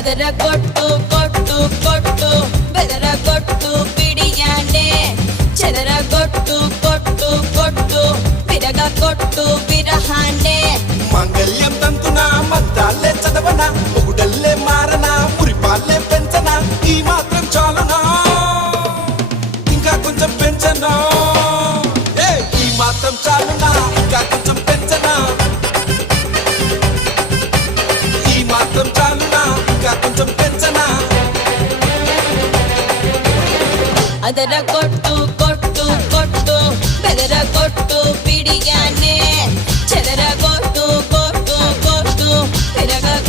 ಅದರ ಕೊಟ್ಟು ಕೊಟ್ಟು ಕೊಟ್ಟು ಬೆದರ ಕೊಟ್ಟು ಬಿಡಿಯಾನೆ ಚದರ ಕೊಟ್ಟು ಕೊಟ್ಟು ಕೊಟ್ಟು విరగ కొట్టు విరహానే మాంగళ్యం తంతునా మంత్రాలే చదవనా మొగుడల్లే మారనా మురిపాలే పెంచనా ఈ మాత్రం చాలునా ఇంకా కొంచెం పెంచనా ఈ మాత్రం చాలునా ఇంకా కొంచెం పెంచనా ఈ మాత్రం చాలునా ఇంకా కొంచెం పెంచనా ಅದರ ಕೊಟ್ಟು